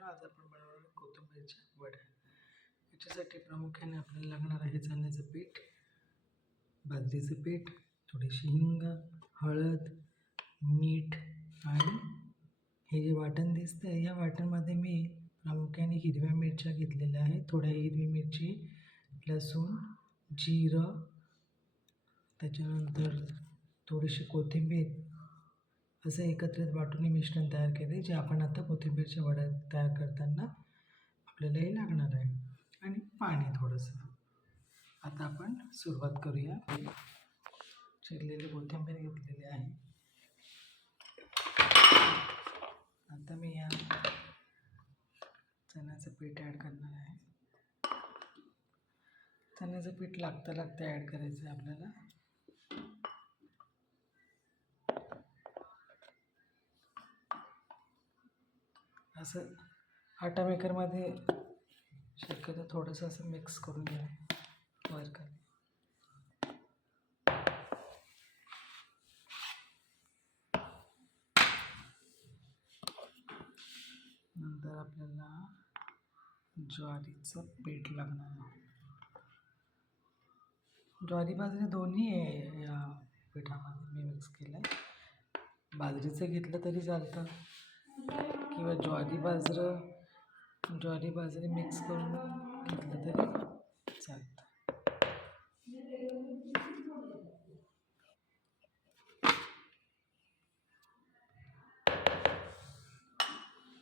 मित्रांनो, आज आपण बनवणार आहोत कोथिंबीरच्या वड्या. याच्यासाठी प्रामुख्याने आपल्याला लागणार आहे चण्याचं पीठ, बाजरीचं पीठ, थोडीशी हिंग, हळद, मीठ आणि हे जे वाटण दिसतं या वाटणमध्ये मी प्रामुख्याने हिरव्या मिरच्या घेतलेल्या आहेत. थोड्या हिरवी मिरची, लसूण, जिरं, त्याच्यानंतर थोडीशी कोथिंबीर असं एकत्रित वाटून मिश्रण तयार केले, जे आपण आता कोथिंबीरच्या वड्या तयार करताना आपल्याला हे लागणार आहे. आणि पाणी थोडंसं. आता आपण सुरुवात करूया. चिरलेली कोथिंबीर घेतलेली आहे. आता मी या चण्याचं पीठ ॲड करणार आहे. चण्याचं पीठ लागता ॲड करायचं आहे आपल्याला. असं आटा मेकरमध्ये शक्यतो थोडंसं असं मिक्स करून घ्या वर खाली. नंतर आपल्याला ज्वारीचं पीठ लागणार आहे. ज्वारी बाजरी दोन्ही आहे या पिठामध्ये मी मिक्स केलं आहे. बाजरीचं घेतलं तरी चालतं किंवा ज्वारी बाजरी मिक्स करून घेतलं तरी चालतं.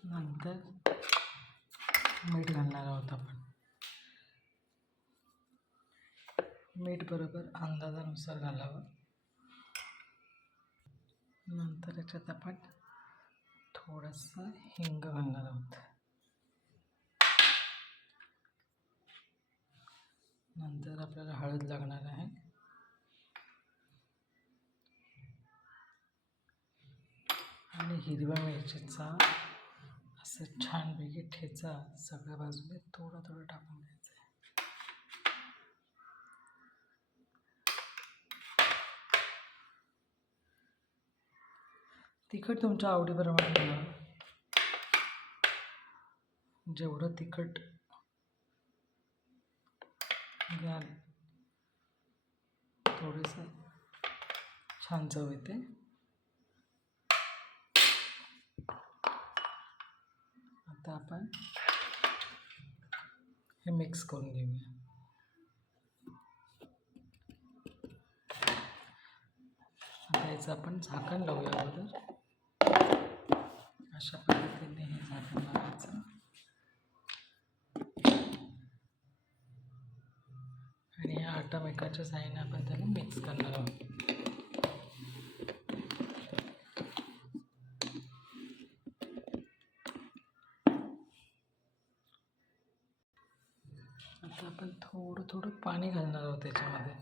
नंतर मीठ घालणार आहोत आपण. मीठ बरोबर अंदाजानुसार घालावं. नंतर याच्यात आपण थोडंसं हिंग घालणार आहोत. नंतर आपल्याला हळद लागणार आहे. आणि हिरव्या मिरचीचा असं छानपैकी ठेचा सगळ्या बाजूने थोडं थोडं टाकून घ्यायचं आहे. तिखट तुमच्या आवडीप्रमाणे घाला. जेवढं तिखट घ्याल थोडंसं छान चव येते. आता आपण हे मिक्स करून घेऊया. आता याचं आपण झाकण लावूया अगोदर. अशा पद्धतीने हे झाकण लावायचं आणि या आटा मेकरच्या साहाय्याने आपण त्याला मिक्स करणार आहोत. आता आपण थोडं थोडं पाणी घालणार आहोत त्याच्यामध्ये.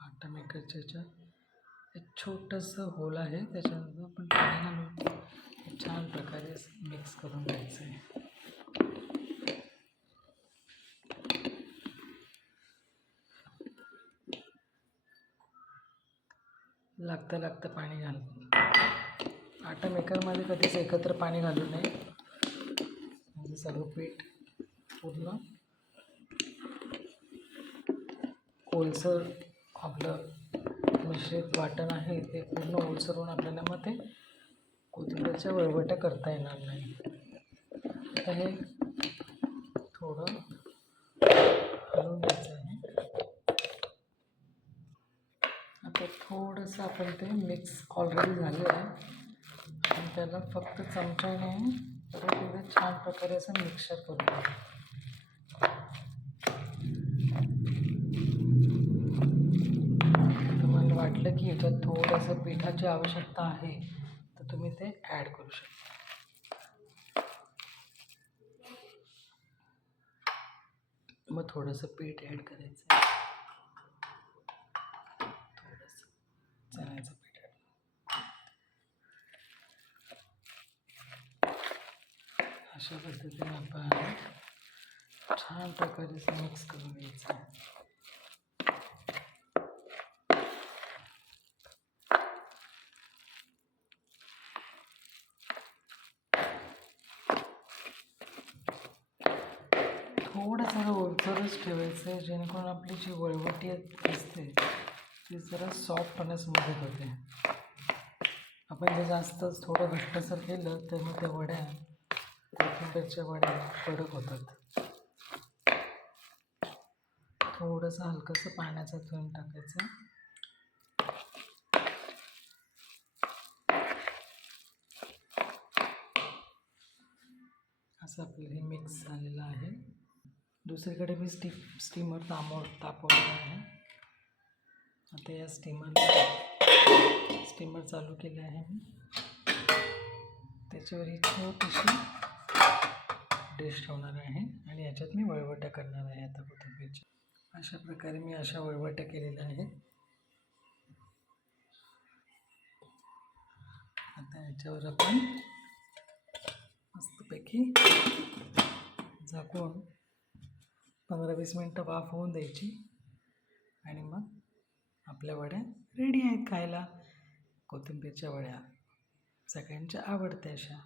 आटा मेकरच्या याच्यात एक छोटंसं होल आहे, त्याच्यानंतर आपण पाणी घालून छान प्रकारे मिक्स करून घ्यायचं आहे. लागतं पाणी घाल. आटा मेकरमध्ये कधीच एकत्र पाणी घालू नये, म्हणजे सगळं पीठ पूर्ण ओलसर आपलं मिश्रित वाटण आहे ते पूर्ण ओलसर होऊन आपल्याला मग ते कोथिंबीरच्या वळवट्या करता येणार नाही. आता हे थोडं हलवून घ्यायचं आहे. आता थोडंसं आपण ते मिक्स ऑलरेडी झालं आहे आणि त्याला फक्त चमच्याने परत एकदा छान प्रकारे असं मिक्सर करून घ्या. तुम्हाला वाटलं की याच्यात थोडंसं पिठाची आवश्यकता आहे तर तुम्ही ते ॲड करू शकता. मग थोडंसं पीठ ॲड करायचं आहे. थोडंसं चण्याचं पीठ अशा पद्धतीने आपण छान प्रकारे मिक्स करून घ्यायचं आहे. थोडं जरा ओलसरच ठेवायचं आहे, जेणेकरून आपली जी वळवटी असते ती जरा सॉफ्ट होण्यास मदत होते. आपण जर जास्तच थोडं घट्टसर केलं तर मग त्या वड्या कोथिंबीरच्या वड्या कडक होतात. थोडंसं हलकंसं पाण्याचं थेंब टाकायचं. असं आपलं हे मिक्स झालेलं आहे. दुसरीकडे मी स्टीमर तापवलेला आहे. आता या स्टीमर चालू केले आहे मी. त्याच्यावर ही छोटीशी डिश ठेवणार आहे आणि याच्यात मी वळवट्या करणार आहे आता कोथिंबीरच्या. अशा प्रकारे मी अशा वळवट्या केलेल्या आहेत. आता याच्यावर आपण मस्तपैकी झाकून 15-20 मिनटं वाफ होऊन द्यायची आणि मग आपल्या वड्या रेडी आहेत खायला. कोथिंबीरच्या वड्या सगळ्यांच्या आवडत्या अशा.